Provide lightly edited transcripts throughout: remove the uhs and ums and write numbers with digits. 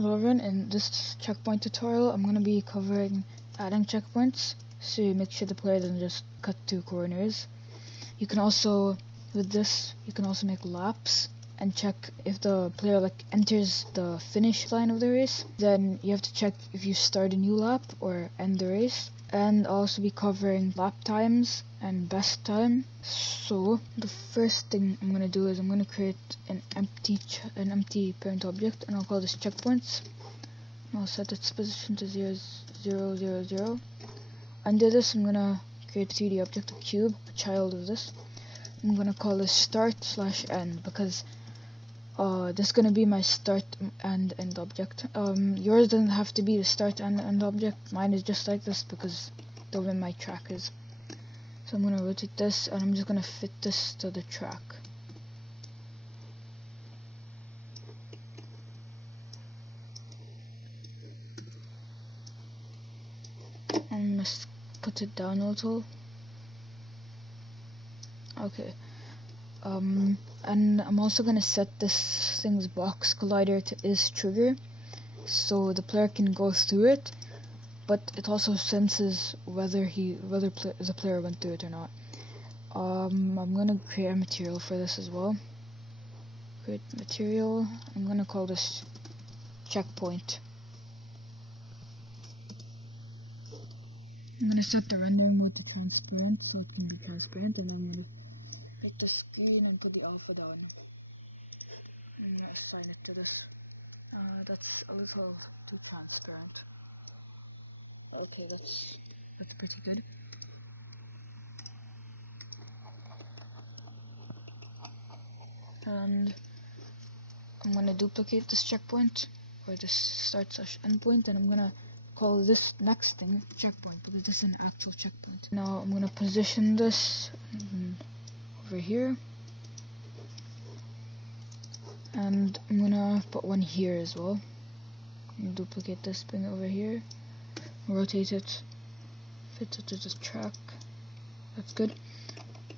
Hello everyone, in this checkpoint tutorial I'm going to be covering adding checkpoints, so you make sure the player doesn't just cut through corners. You can also, with this, you can also make laps and check if the player enters the finish line of the race. Then you have to check if you start a new lap or end the race. And I'll also be covering lap times and best time. So the first thing I'm going to do is I'm going to create an empty parent object, and I'll call this checkpoints. And I'll set its position to 0, 0, 0, 0. Under this I'm going to create a 3D object, a cube, a child of this. I'm going to call this start/end because this is going to be my start and end object. Yours doesn't have to be the start and end object. Mine is just like this because the way my track is. So I'm going to rotate this, and I'm just going to fit this to the track. I'm going to put it down a little. Okay. And I'm also going to set this thing's box collider to is trigger, so the player can go through it, but it also senses whether the player went through it or not. I'm going to create a material for this as well. Create material. I'm going to call this checkpoint. I'm going to set the rendering mode to transparent so it can be transparent, and I'm going to hit the screen and put the alpha down. I'm going to assign it to this. That's a little too transparent. Okay, that's pretty good. And I'm going to duplicate this checkpoint, or this start/end point, and I'm going to call this next thing checkpoint because this is an actual checkpoint. Now I'm going to position this over here, and I'm going to put one here as well. I'm going to duplicate this, bring it over here, rotate it, fit it to the track. That's good.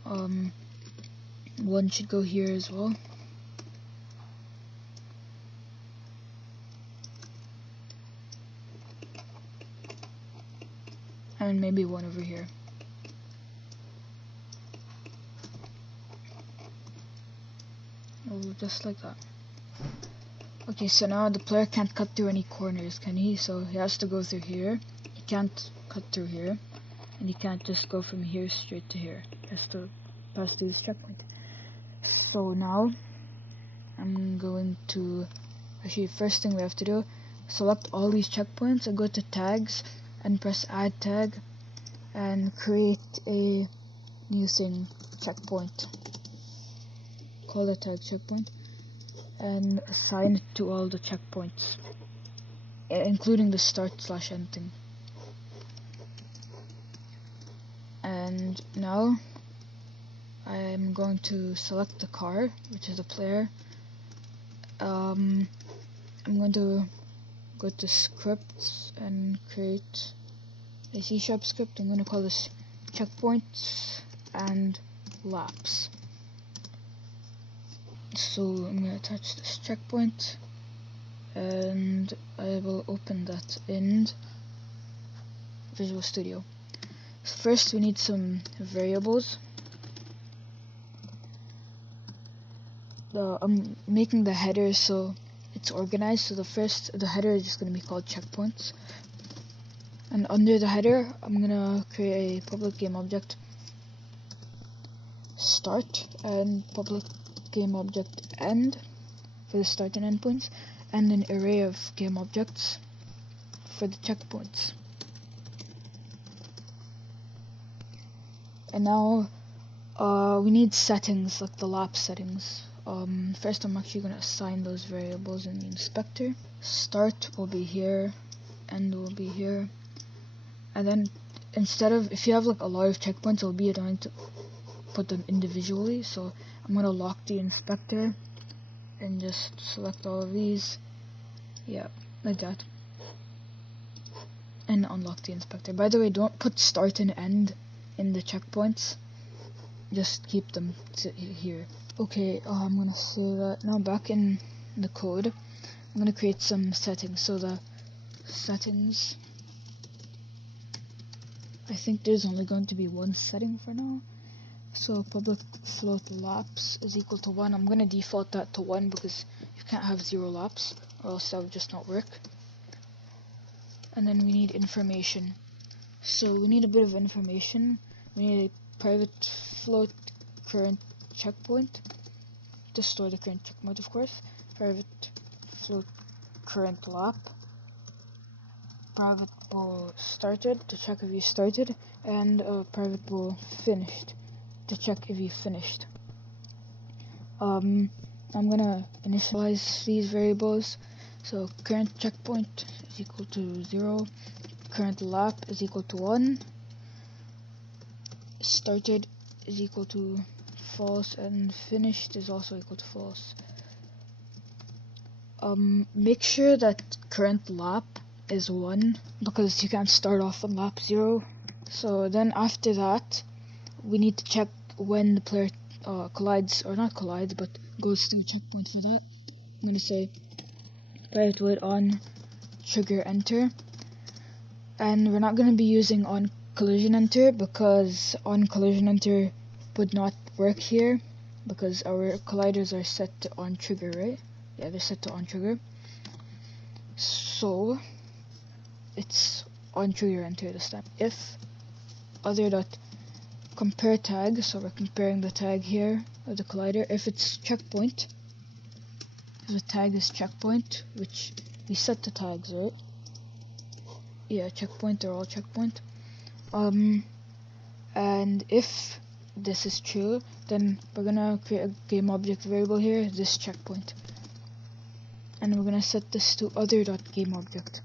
One should go here as well. And maybe one over here. Oh, just like that. Okay, so now the player can't cut through any corners, can he? So he has to go through here. He can't cut through here. And he can't just go from here straight to here. He has to pass through this checkpoint. So now I'm going to, actually first thing we have to do, select all these checkpoints and go to tags and press add tag and create a new thing, checkpoint. Call the tag checkpoint and assign it to all the checkpoints, including the start/end thing. And now I'm going to select the car, which is the player. I'm going to go to scripts and create a C# script. I'm going to call this checkpoints and laps. So I'm going to attach this checkpoint, and I will open that in Visual Studio. So first we need some variables. I'm making the header so it's organized, so the header is just going to be called checkpoints, and under the header I'm going to create a public game object start and public game object end for the start and end points, and an array of game objects for the checkpoints. And now we need settings, like the lap settings. First I'm actually going to assign those variables in the inspector. Start will be here, end will be here, and then instead of, if you have a lot of checkpoints, it'll be annoying to put them individually, so I'm going to lock the inspector and just select all of these, yeah, like that, and unlock the inspector. By the way, don't put start and end in the checkpoints, just keep them here. Okay, I'm gonna say that now back in the code. I'm gonna create some settings. So the settings, I think there's only going to be one setting for now. So public float laps is equal to 1. I'm gonna default that to 1 because you can't have 0 laps or else that would just not work. And then we need information. So we need a bit of information. We need a private float current checkpoint to store the current checkpoint, of course. Private float current lap. Private bool started to check if you started, and private bool finished to check if you finished. I'm gonna initialize these variables. So current checkpoint is equal to 0, current lap is equal to 1, started is equal to false, and finished is also equal to false. Make sure that current lap is 1 because you can't start off on lap 0. So then after that, we need to check when the player collides, or not collides, but goes through a checkpoint. For that, I'm going to say private void on trigger enter, and we're not going to be using on collision enter because on collision enter would not work here because our colliders are set to on trigger, right? Yeah, they're set to on trigger. So it's on trigger enter this time. If other dot compare tag, so we're comparing the tag here of the collider. If it's checkpoint, if the tag is checkpoint, which we set the tags, right? Yeah, checkpoint, they're all checkpoint. And if this is true, then we're gonna create a game object variable here, this checkpoint, and we're gonna set this to other.gameObject,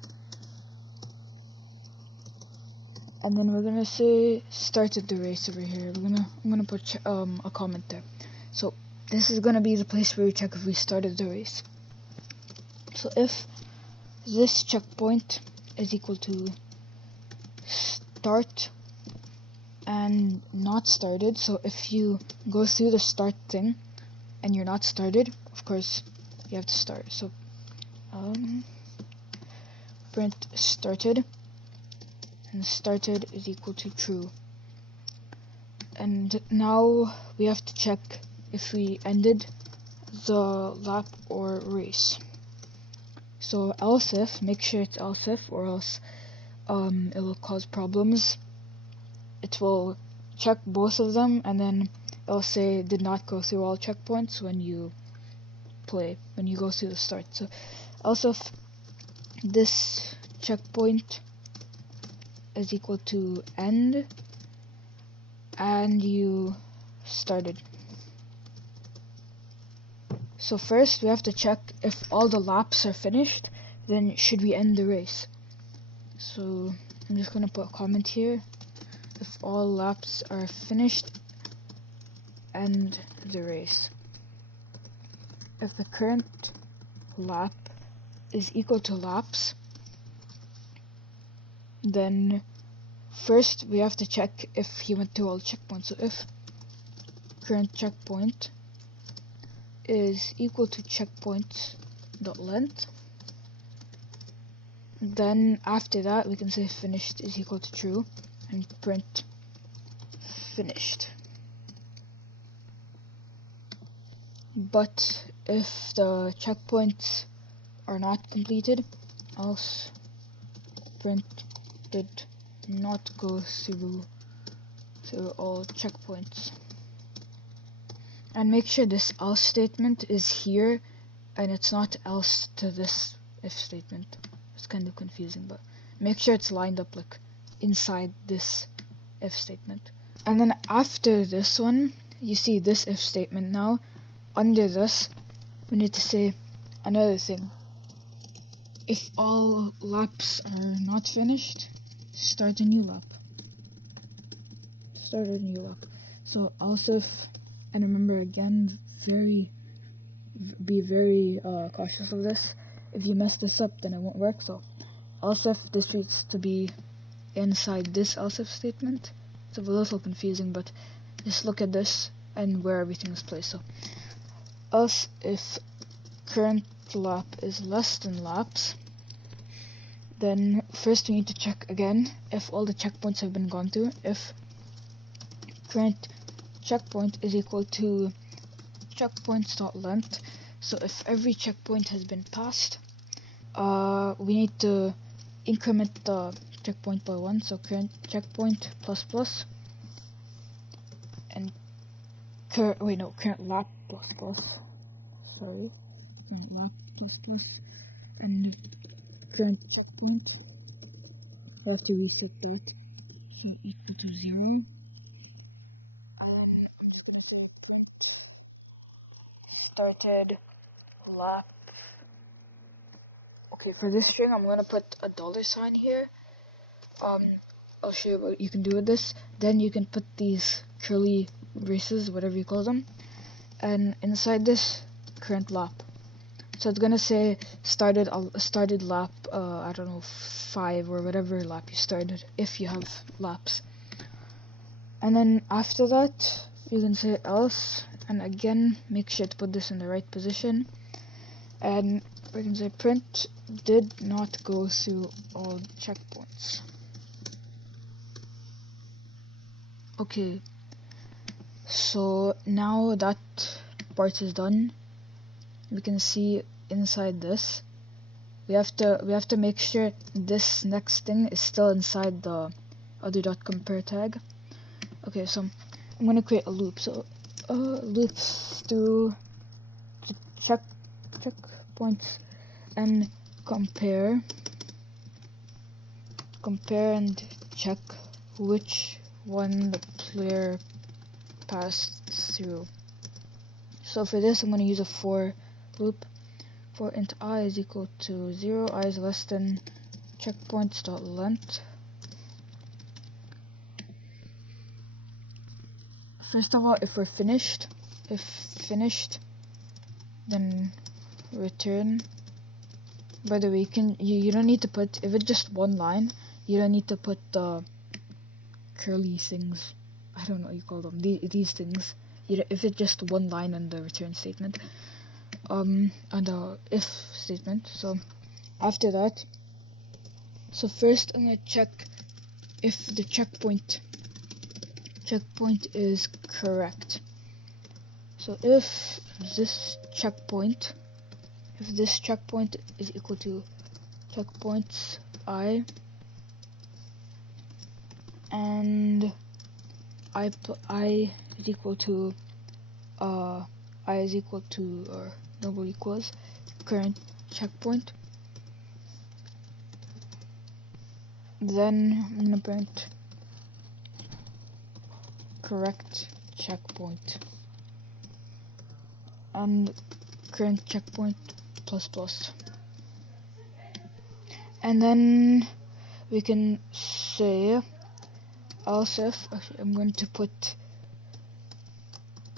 and then we're gonna say started the race over here. I'm gonna put a comment there. So this is gonna be the place where we check if we started the race. So if this checkpoint is equal to start and not started, so if you go through the start thing and you're not started, of course you have to start. So print started, and started is equal to true. And now we have to check if we ended the lap or race. So else if, make sure it's else if, or else it will cause problems. It will check both of them, and then it'll say did not go through all checkpoints when you play, when you go through the start. So else if this checkpoint is equal to end and you started. So first we have to check if all the laps are finished, then should we end the race. So I'm just gonna put a comment here. If all laps are finished, end the race. If the current lap is equal to laps, then first we have to check if he went through all checkpoints. So if current checkpoint is equal to checkpoint.length, then after that we can say finished is equal to true and print finished. But if the checkpoints are not completed, else print did not go through all checkpoints. And make sure this else statement is here and it's not else to this if statement. It's kind of confusing, but make sure it's lined up like inside this if statement. And then after this one, you see this if statement now. Under this, we need to say another thing. If all laps are not finished, start a new lap. Start a new lap. So also, and remember again, be very cautious of this. If you mess this up, then it won't work. So also, if this needs to be inside this else if statement. It's a little confusing, but just look at this and where everything is placed. So else if current lap is less than laps, then first we need to check again if all the checkpoints have been gone through. If current checkpoint is equal to checkpoints.length, so if every checkpoint has been passed, we need to increment the checkpoint by 1, so current checkpoint plus plus, and current lap plus plus, sorry, current lap plus plus, and current checkpoint, I have to recheck that, so equal to 0. I'm just gonna say print started lap. Okay, for this string I'm gonna put a $sign here. I'll show you what you can do with this. Then you can put these curly braces, whatever you call them, and inside this, current lap. So it's gonna say started lap, I don't know, 5 or whatever lap you started, if you have laps. And then after that, you can say else, and again, make sure to put this in the right position. And we can say print did not go through all checkpoints. Okay, so now that part is done, we can see inside this. We have to make sure this next thing is still inside the other.compare tag. Okay, so I'm gonna create a loop. So loops through the checkpoints and compare and check which one the player passed through. So for this, I'm going to use a for loop. For int I is equal to 0, I is less than checkpoints.length. First of all, if finished, then return. By the way, you don't need to put, if it's just one line, you don't need to put the curly things, I don't know what you call them, these things. If it's just one line on the return statement, on the if statement. So after that, so first I'm gonna check if the checkpoint is correct. So if this checkpoint is equal to checkpoints I, and I is equal to or double equals current checkpoint, then I'm gonna print correct checkpoint and current checkpoint plus plus, and then we can say else if, actually I'm going to put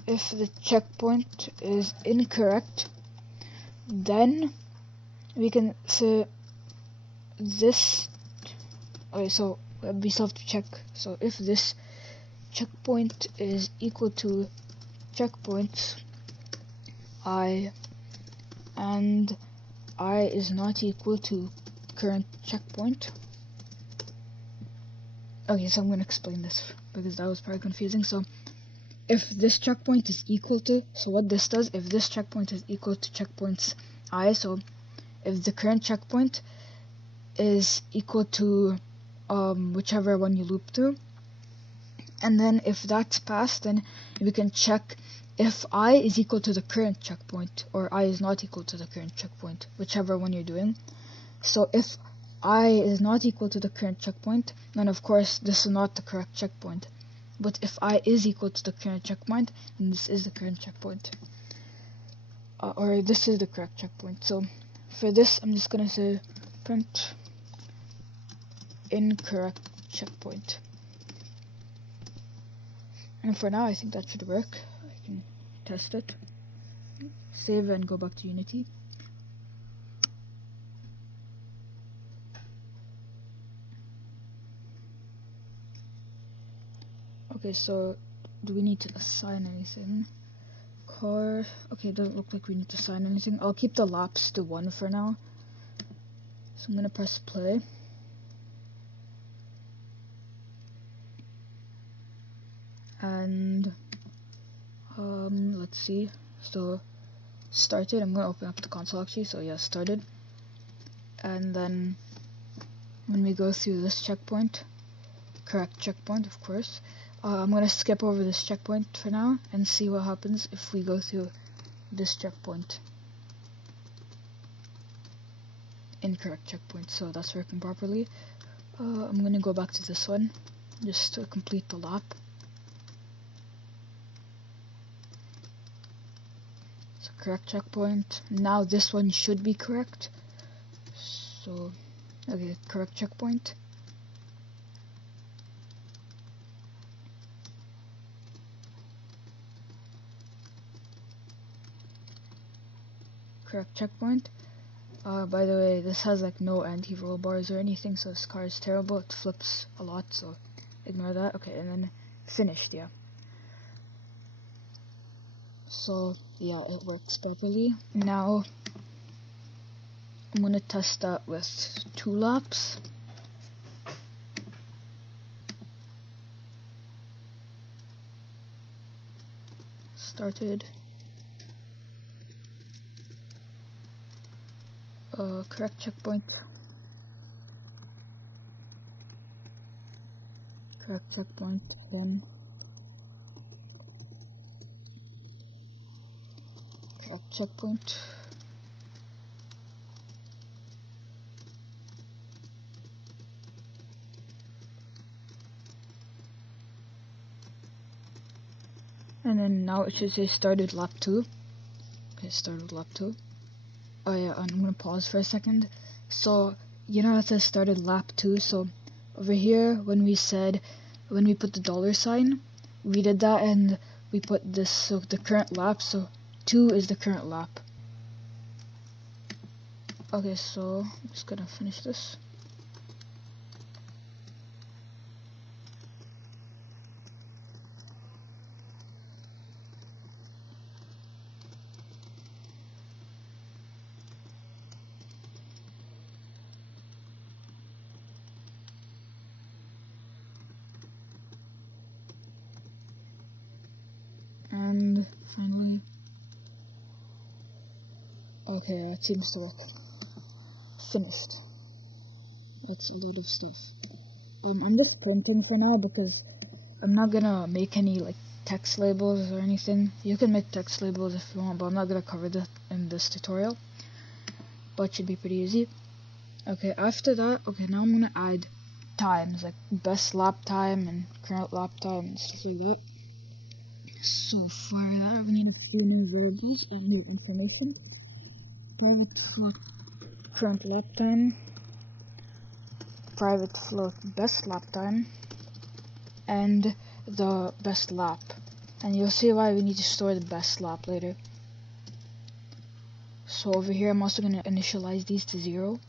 if the checkpoint is incorrect, then we can say this. Okay, so we still have to check. So if this checkpoint is equal to checkpoints I, and I is not equal to current checkpoint. Okay, so I'm going to explain this because that was probably confusing. So if this checkpoint is equal to, so what this does, if this checkpoint is equal to checkpoints I, so if the current checkpoint is equal to whichever one you loop through, and then if that's passed, then we can check if I is equal to the current checkpoint or I is not equal to the current checkpoint, whichever one you're doing. So if I is not equal to the current checkpoint, then of course this is not the correct checkpoint. But if I is equal to the current checkpoint, then this is the current checkpoint. Or this is the correct checkpoint. So for this, I'm just going to say print incorrect checkpoint. And for now, I think that should work. I can test it. Save and go back to Unity. Okay, so do we need to assign anything? car. Okay, doesn't look like we need to sign anything. I'll keep the laps to 1 for now. So I'm gonna press play. And let's see. So started. I'm gonna open up the console actually. So yeah, started. And then when we go through this checkpoint, correct checkpoint, of course. I'm gonna skip over this checkpoint for now and see what happens if we go through this checkpoint. Incorrect checkpoint, so that's working properly. I'm gonna go back to this one just to complete the lap. So correct checkpoint. Now this one should be correct. So okay, correct checkpoint. Correct checkpoint. By the way, this has like no anti-roll bars or anything, so this car is terrible. It flips a lot, so ignore that. Okay, and then finished, yeah. So yeah, it works properly. Now I'm gonna test that with 2 laps. Started. Correct checkpoint. Correct checkpoint. Then correct checkpoint. And then now it should say started lap 2. Okay, started lap 2. Oh yeah, and I'm gonna pause for a second. So you know it says started lap 2, so over here when we put the $sign, we did that and we put this, so the current lap, so 2 is the current lap. Okay, so I'm just gonna finish this. And finally, okay, it seems to work. Finished. That's a lot of stuff. I'm just printing for now because I'm not gonna make any like text labels or anything. You can make text labels if you want, but I'm not gonna cover that in this tutorial. But it should be pretty easy. Okay, after that, okay, now I'm gonna add times, like best lap time and current lap time and stuff like that. So for that, we need a few new variables and new information. Private float current lap time, private float best lap time, and the best lap. And you'll see why we need to store the best lap later. So over here, I'm also going to initialize these to 0.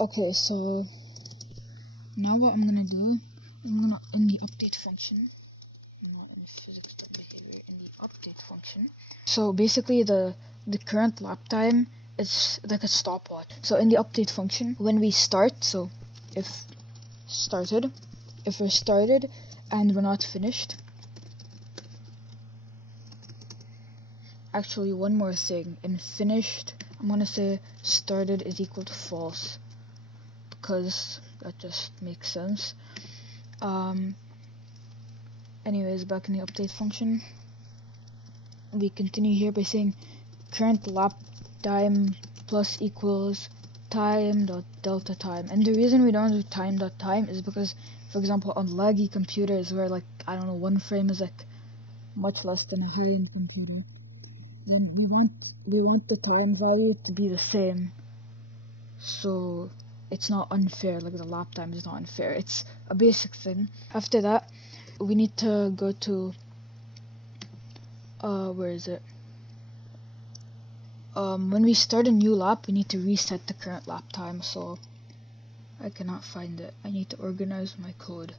Okay, so now what I'm gonna do, in the update function, not in the physics behavior, in the update function. So basically the current lap time is like a stopwatch. So in the update function, when we start, so if we're started and we're not finished. Actually, one more thing, in finished, I'm gonna say started is equal to false, because that just makes sense. Anyways, back in the update function, we continue here by saying current lap time plus equals time dot delta time. And the reason we don't do time dot time is because, for example, on laggy computers where like, I don't know, one frame is like much less than a high-end computer, then we want the time value to be the same, so it's not unfair. Like the lap time is not unfair, it's a basic thing. After that, we need to go to where is it? When we start a new lap, we need to reset the current lap time, so I cannot find it. I need to organize my code.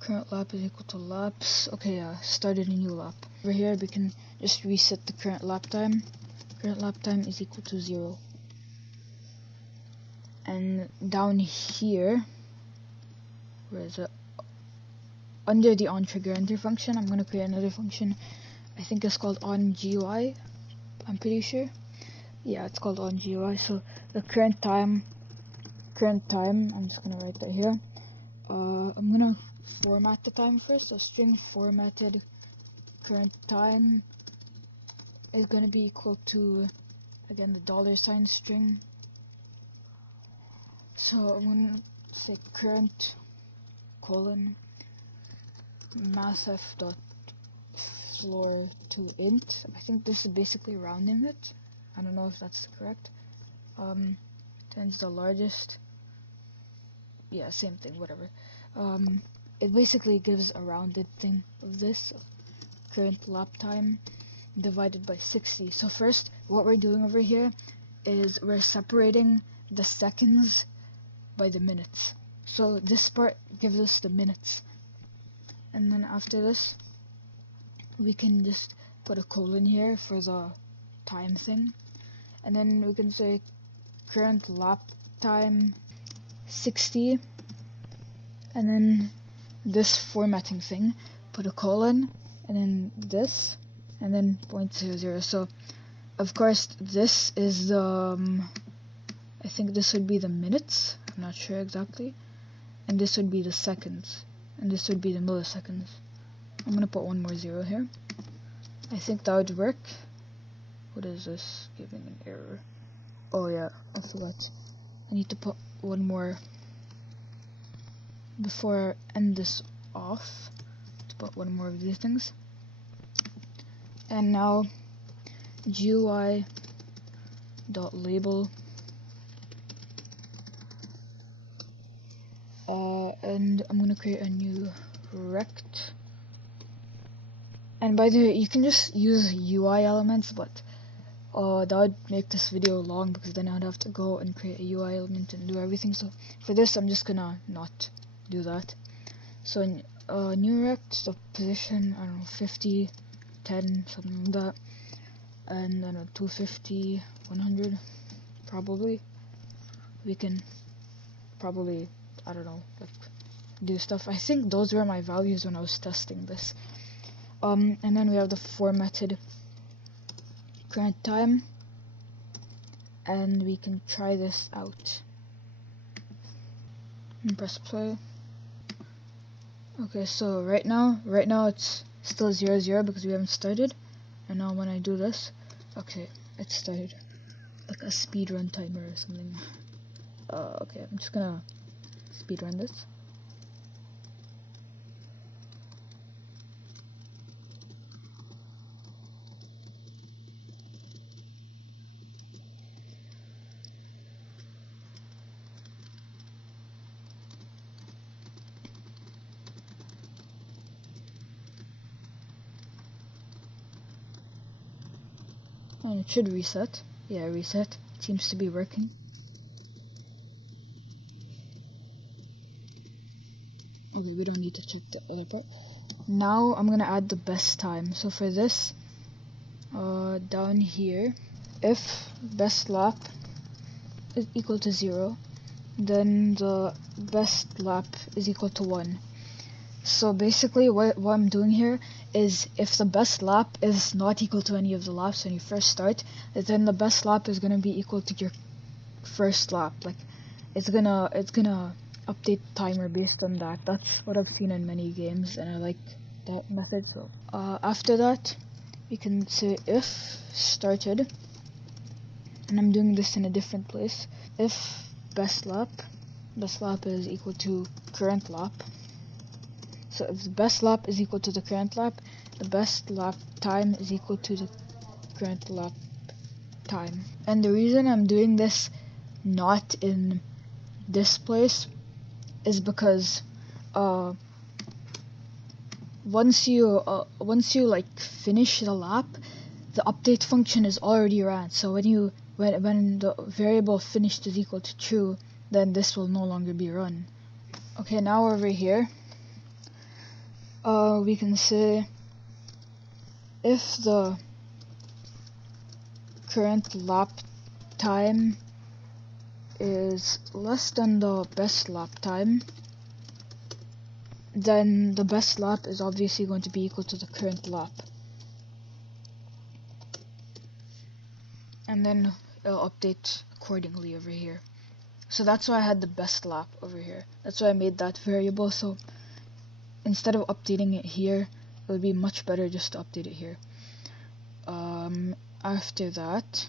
Current lap is equal to laps. Okay, started a new lap. Over here, we can just reset the current lap time. Current lap time is equal to 0. And down here, where is it? Under the onTriggerEnter function, I'm gonna create another function. I think it's called onGUI. I'm pretty sure. Yeah, it's called onGUI. So the current time. I'm just gonna write that here. I'm gonna format the time first. So string formatted current time is gonna be equal to, again, the $sign string. So I'm gonna say current colon mathf dot floor to int. I think this is basically rounding it. I don't know if that's correct. Times the largest. Yeah, same thing, whatever. It basically gives a rounded thing of this. Current lap time divided by 60. So first, what we're doing over here is we're separating the seconds by the minutes. So this part gives us the minutes. And then after this, we can just put a colon here for the time thing. And then we can say current lap time 60. And then this formatting thing, put a colon, and then this, and then 0.00. So of course this is the I think this would be the minutes, I'm not sure exactly, and this would be the seconds, and this would be the milliseconds. I'm gonna put one more 0 here. I think that would work. What is this giving an error? Oh yeah, I forgot. I need to put one more before I end this off, to put one more of these things. And now GUI dot label, and I'm gonna create a new rect. And by the way, you can just use UI elements, but that would make this video long because then I'd have to go and create a UI element and do everything. So for this, I'm just gonna not do that. So new rect, the position, I don't know, 50, 10, something like that, and then 250, 100, probably. We can probably, I don't know, like do stuff. I think those were my values when I was testing this. And then we have the formatted current time, and we can try this out and press play. Okay, so right now it's still 0-0 because we haven't started. And now when I do this, okay, it started, like a speedrun timer or something. Okay, I'm just gonna speedrun this. And it should reset. Yeah, reset. It seems to be working. Okay, we don't need to check the other part. Now I'm gonna add the best time. So for this, down here, if best lap is equal to 0, then the best lap is equal to 1. So basically what I'm doing here is, if the best lap is not equal to any of the laps when you first start, then the best lap is gonna be equal to your first lap. Like it's gonna update the timer based on that. That's what I've seen in many games, and I like that method. So after that, we can say if started, and I'm doing this in a different place. If best lap is equal to current lap. So if the best lap is equal to the current lap, the best lap time is equal to the current lap time. And the reason I'm doing this not in this place is because once you like finish the lap, the update function is already ran. So when the variable finished is equal to true, then this will no longer be run. Okay, now over here, we can say if the current lap time is less than the best lap time, then the best lap is obviously going to be equal to the current lap. And then it'll update accordingly over here. So that's why I had the best lap over here. That's why I made that variable. So instead of updating it here, it would be much better just to update it here. After that,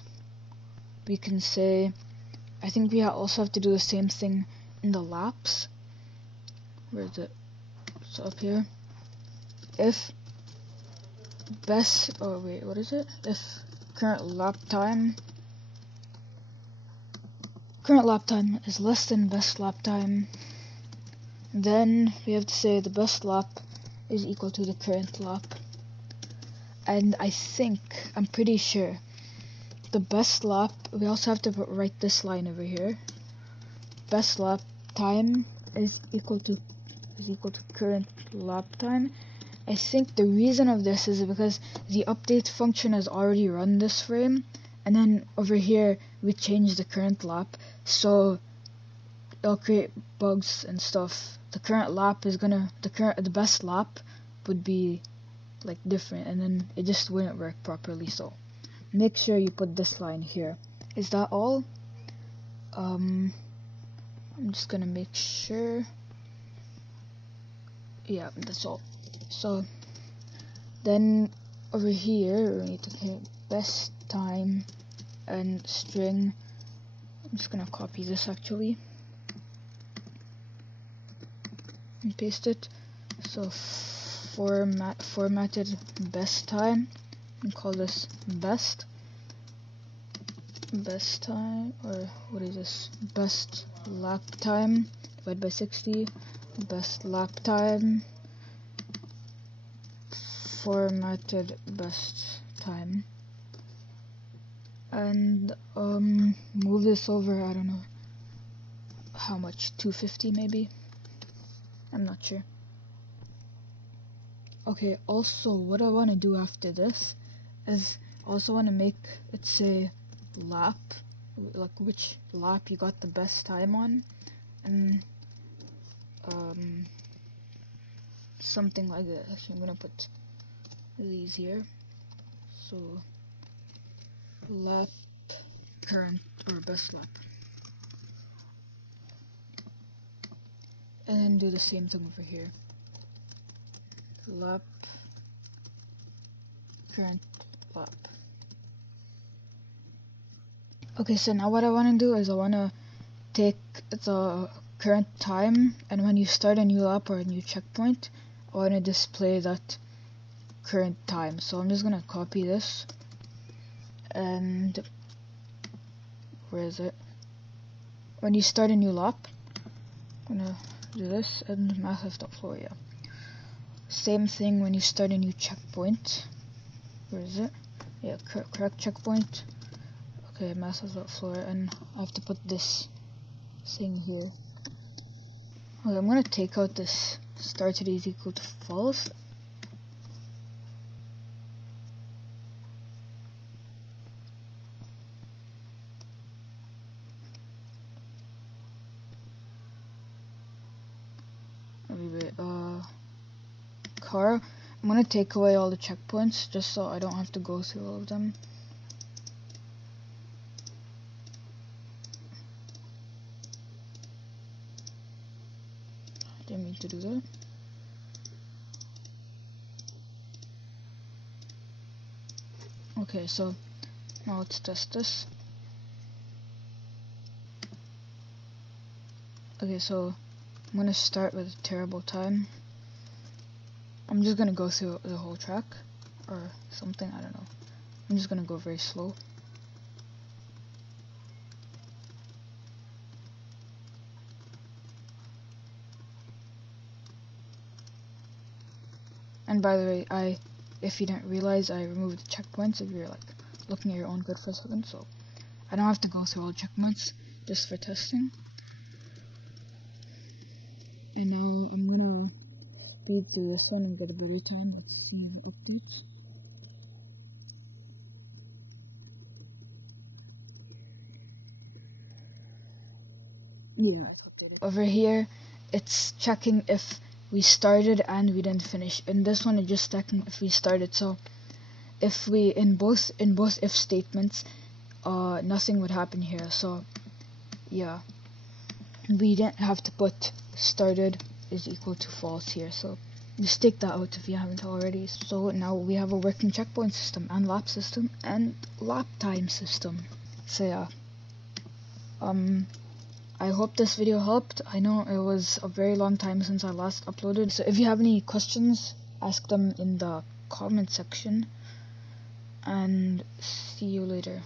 we can say, I think we also have to do the same thing in the laps. Where is it? So up here. If best, oh wait, what is it? If current lap time is less than best lap time, then we have to say the best lap is equal to the current lap. And I'm pretty sure the best lap, we also have to write this line over here. Best lap time is equal to current lap time. I think the reason of this is because the update function has already run this frame, and then over here we change the current lap, so it'll create bugs and stuff. The best lap would be like different, and then it just wouldn't work properly. So make sure you put this line here. Is that all? I'm just gonna make sure. Yeah, that's all. So then over here we need to hit best time and string. I'm just gonna copy this actually and paste it. So formatted best time, and call this best time, or what is this, best lap time divided by 60, best lap time, formatted best time, and move this over, I don't know how much, 250 maybe, I'm not sure. Okay, also what I want to do after this is I also want to make it say lap, like which lap you got the best time on, and something like that. Actually, I'm gonna put these here. So lap current or best lap, and then do the same thing over here. Lap current lap. Okay, so now what I want to do is I want to take the current time, and when you start a new lap or a new checkpoint, I want to display that current time. So I'm just gonna copy this, and where is it? When you start a new lap, I'm gonna do this, and math.floor, yeah. Same thing when you start a new checkpoint. Where is it? Yeah, correct checkpoint. Okay, math.floor, and I have to put this thing here. Okay, I'm gonna take out this started is equal to false. Wait, car. I'm gonna take away all the checkpoints just so I don't have to go through all of them. I didn't mean to do that. Okay, so now let's test this. Okay, so I'm gonna start with a terrible time. I'm just gonna go through the whole track or something, I don't know. I'm just gonna go very slow. And by the way, if you didn't realize, I removed the checkpoints if you're like looking at your own code for a second, so I don't have to go through all the checkpoints just for testing. And now I'm gonna speed through this one and get a better time. Let's see the updates. Yeah, over here it's checking if we started and we didn't finish. In this one it's just checking if we started. So if we in both if statements, nothing would happen here. So yeah, we didn't have to put started is equal to false here. So just take that out if you haven't already. So now we have a working checkpoint system and lap system and lap time system. So yeah, I hope this video helped. I know it was a very long time since I last uploaded, so if you have any questions, ask them in the comment section, and see you later.